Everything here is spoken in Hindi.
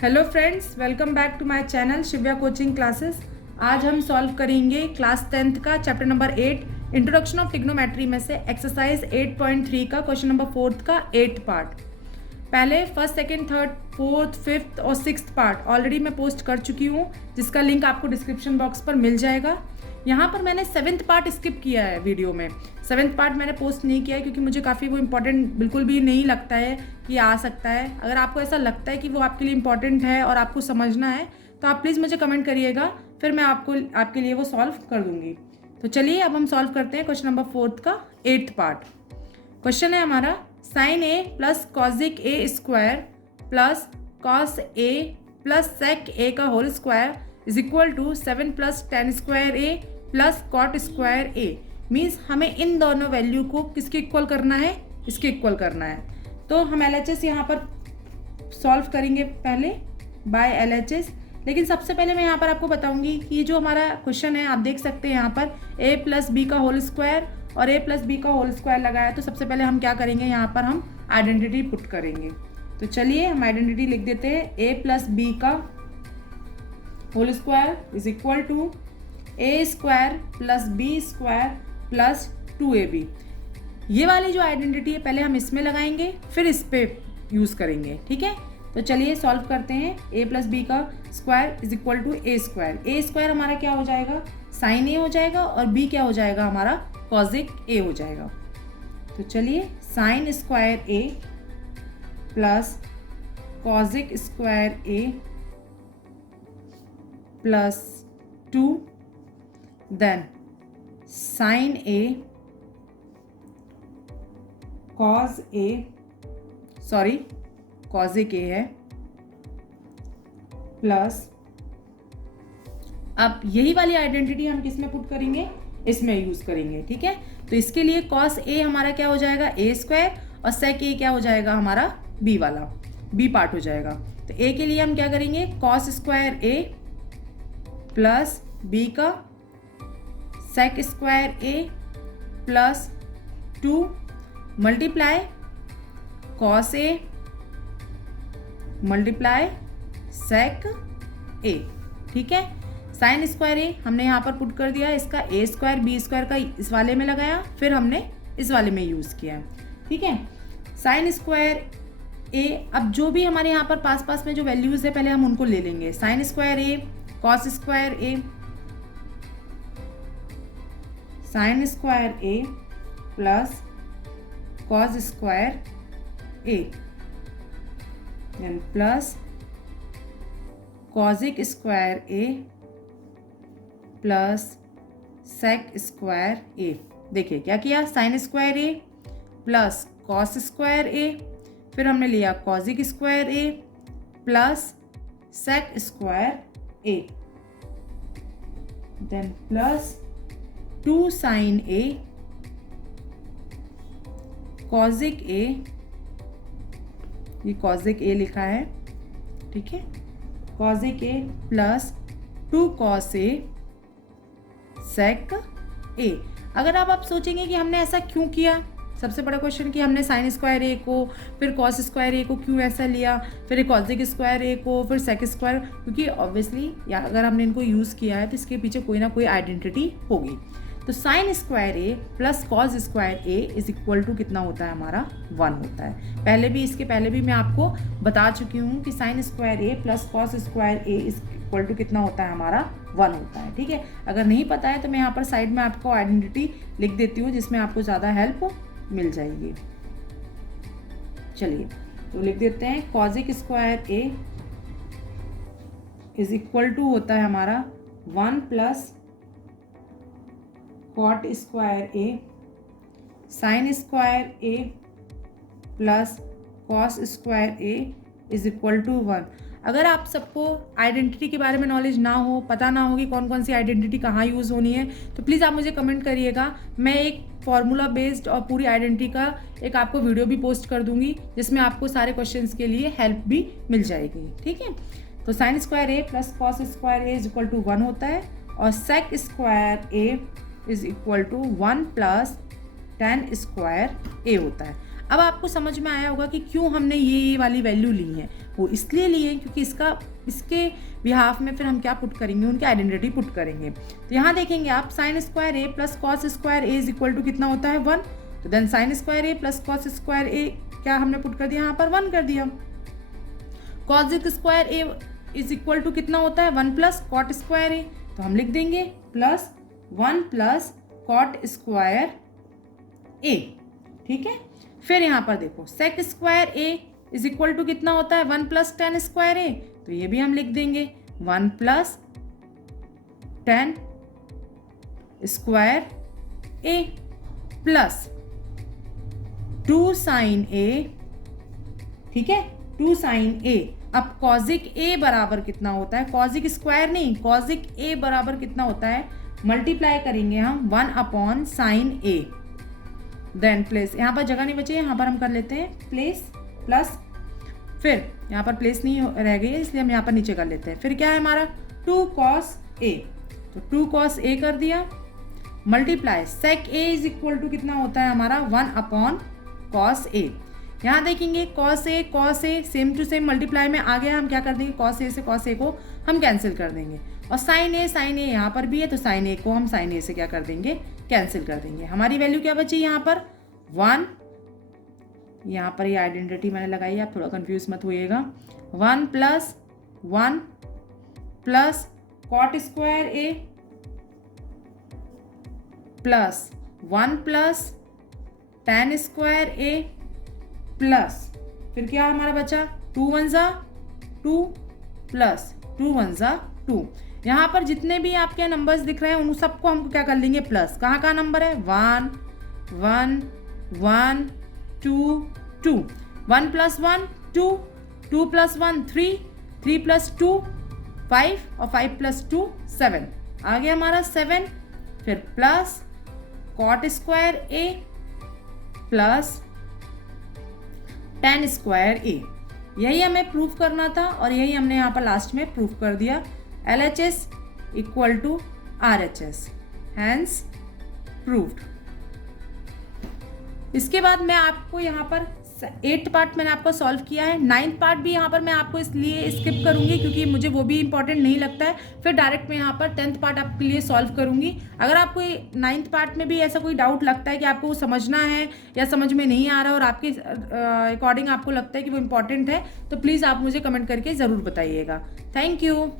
Hello friends, welcome back to my channel Shivya coaching classes. आज हम सॉल्व करेंगे क्लास 10th का chapter number 8 introduction of trigonometry में से एक्सरसाइज 8.3 का क्वेश्चन नंबर 4 का 8th पार्ट। पहले first, second, third, fourth, fifth और सिक्स्थ पार्ट ऑलरेडी मैं पोस्ट कर चुकी हूँ, जिसका लिंक आपको डिस्क्रिप्शन बॉक्स पर मिल जाएगा। यहाँ पर मैंने 7th पार्ट स्किप किया है वीडियो में। 7th पार्ट मैंने पोस्ट नहीं किया है क्योंकि मुझे काफ़ी वो इम्पोर्टेंट बिल्कुल भी नहीं लगता है कि आ सकता है। अगर आपको ऐसा लगता है कि वो आपके लिए इम्पोर्टेंट है और आपको समझना है तो आप प्लीज़ मुझे कमेंट करिएगा, फिर मैं आपके लिए वो सॉल्व कर दूँगी। तो चलिए अब हम सॉल्व करते हैं क्वेश्चन नंबर 4 का 8th पार्ट। क्वेश्चन है हमारा sine A plus cosec A square plus cos A plus sec A का whole square is equal to 7 plus tan square A plus cot square A. Means हमें इन दोनों वैल्यू को किसके इक्वल करना है, इसके इक्वल करना है। तो हम LHS यहाँ पर सॉल्व करेंगे पहले बाय LHS। लेकिन सबसे पहले मैं यहाँ पर आपको बताऊंगी कि जो हमारा क्वेश्चन है आप देख सकते हैं यहाँ पर a प्लस बी का होल स्क्वायर और a प्लस बी का होल स्क्वायर लगाया। तो सबसे पहले हम क्या करेंगे, यहाँ पर हम आइडेंटिटी पुट करेंगे। तो चलिए हम आइडेंटिटी लिख देते हैं, a प्लस बी का whole square is equal to A square plus B square plus 2ab। ये वाली जो आइडेंटिटी है पहले हम इसमें लगाएंगे, फिर इस पे यूज़ करेंगे, ठीक है। तो चलिए सॉल्व करते हैं। a प्लस बी का square is equal to A square. A square हमारा क्या हो जाएगा, साइन ए हो जाएगा, और b क्या हो जाएगा हमारा, कॉजिक ए हो जाएगा। तो चलिए sign square A plus kojic square A plus 2 then sign A cause A, sorry kojic ए है, प्लस अब यही वाली आइडेंटिटी हम किस में पुट करेंगे, इसमें यूज करेंगे, ठीक है। तो इसके लिए कॉस ए हमारा क्या हो जाएगा, ए स्क्वायर, और सेक ए क्या हो जाएगा हमारा, बी वाला, बी पार्ट हो जाएगा। तो ए के लिए हम क्या करेंगे, cos square A plus B का सेक square A plus 2 multiply cos A multiply sec ए, ठीक है। साइन स्क्वायर ए हमने यहाँ पर पुट कर दिया, इसका ए स्क्वायर बी स्क्वायर का इस वाले में लगाया, फिर हमने इस वाले में यूज़ किया, ठीक है। साइन स्क्वायर ए, अब जो भी हमारे यहाँ पर पास पास में जो वैल्यूज़ है पहले हम उनको ले लेंगे। Sign square A cos square A, sine square A plus cos square A, then plus kojic square A plus sec square ए। देखिए क्या किया, sign square A plus cos square ए, फिर हमने लिया kojic square A plus sec square A, then plus 2 sign A kojic ए, ये कॉजिक ए लिखा है, ठीक है, kojic A plus 2 cos A सेक ए। अगर आप सोचेंगे कि हमने ऐसा क्यों किया, सबसे बड़ा क्वेश्चन कि हमने साइन स्क्वायर ए को फिर कॉस स्क्वायर ए को क्यों ऐसा लिया, फिर कॉजिक स्क्वायर ए को फिर सेक स्क्वायर, क्योंकि ऑब्वियसली या अगर हमने इनको यूज़ किया है तो इसके पीछे कोई ना कोई आइडेंटिटी होगी। तो sine square A plus cos square A is equal to कितना होता है हमारा, 1 होता है। इसके पहले भी मैं आपको बता चुकी हूँ कि sine square A plus cos square A is equal to कितना होता है हमारा, 1 होता है, ठीक है। अगर नहीं पता है तो मैं यहाँ पर साइड में आपको आइडेंटिटी लिख देती हूँ, जिसमें आपको ज़्यादा हेल्प मिल जाएगी। चलिए तो लिख देते हैं, cosec square A is equal to होता है हमारा 1 plus cot square A, sine square A plus cos square A is equal to 1। अगर आप सबको आइडेंटिटी के बारे में नॉलेज ना हो, पता ना हो कि कौन कौन सी आइडेंटिटी कहाँ यूज़ होनी है, तो प्लीज़ आप मुझे कमेंट करिएगा। मैं एक फॉर्मूला बेस्ड और पूरी आइडेंटिटी का एक आपको वीडियो भी पोस्ट कर दूंगी, जिसमें आपको सारे क्वेश्चंस के लिए हेल्प भी मिल जाएगी, ठीक है। तो sine square A plus cos square A is equal to 1 होता है, और sec square A is equal to 1 plus tan square A होता है। अब आपको समझ में आया होगा कि क्यों हमने ये वाली वैल्यू ली है। वो इसलिए लिए क्योंकि इसके बिहाफ में फिर हम क्या पुट करेंगे, उनकी आइडेंटिटी पुट करेंगे। तो यहाँ देखेंगे आप sine square A plus cos square A is equal to कितना होता है 1। तो then sine square A plus cos square A क्या हमने पुट कर दिया, यहाँ पर 1 कर दिया। Cosec square A is equal to कितना होता है 1 प्लस कॉट स्क्वायर ए, तो हम लिख देंगे plus 1 plus cot square A. ठीक है, फिर यहाँ पर देखो sec square A is equal to कितना होता है 1 प्लस टेन स्क्वायर ए, तो ये भी हम लिख देंगे 1 plus 10 square A plus 2 sign ए। ठीक है, 2 साइन ए। अब कॉजिक ए बराबर कितना होता है, कॉजिक स्क्वायर नहीं, कॉजिक ए बराबर कितना होता है, मल्टीप्लाई करेंगे हम 1 अपॉन साइन ए। देन प्लेस, यहाँ पर जगह नहीं बची है, यहाँ पर हम कर लेते हैं प्लेस प्लस, फिर यहाँ पर प्लेस नहीं रह गई है इसलिए हम यहाँ पर नीचे कर लेते हैं। फिर क्या है हमारा 2 कॉस ए, तो 2 कॉस ए कर दिया multiply sec A is equal to कितना होता है हमारा 1 अपॉन कॉस ए। यहाँ देखेंगे cos A same to same multiply में आ गया, हम क्या कर देंगे कॉस ए से कॉस ए को हम कैंसिल कर देंगे, और साइन ए यहाँ पर भी है तो साइन ए को हम साइन ए से क्या कर देंगे, कैंसिल कर देंगे। हमारी वैल्यू क्या बची यहाँ पर 1, यहाँ पर ये आइडेंटिटी मैंने लगाई है, आप थोड़ा कंफ्यूज मत होइएगा। 1 plus 1 plus cot square A plus 1 plus tan square A plus फिर क्या हमारा बचा 2 1 जा 2 प्लस 2 1 जा 2। यहाँ पर जितने भी आपके नंबर्स दिख रहे हैं उन सबको हमको क्या कर लेंगे प्लस। कहाँ का नंबर है 1 1 1 2 2, 1 प्लस 1 2, 2 प्लस 1 3, 3 प्लस 2 5 और 5 प्लस 2 7, आ गया हमारा 7। फिर plus cot square A plus tan square ए, यही हमें प्रूफ करना था और यही हमने यहाँ पर लास्ट में प्रूफ कर दिया। LHS equal to RHS, hence proved. इसके बाद मैं आपको यहाँ पर 8th पार्ट मैंने आपको सॉल्व किया है, 9th पार्ट भी यहाँ पर मैं आपको इसलिए स्किप करूँगी क्योंकि मुझे वो भी इंपॉर्टेंट नहीं लगता है। फिर डायरेक्ट मैं यहाँ पर 10th पार्ट आपके लिए सॉल्व करूँगी। अगर आपको 9th पार्ट में भी ऐसा कोई डाउट लगता है कि आपको वो समझना है या समझ में नहीं आ रहा और आपके अकॉर्डिंग आपको लगता है कि वो इम्पॉर्टेंट है, तो प्लीज़ आप मुझे कमेंट करके ज़रूर बताइएगा। Thank you.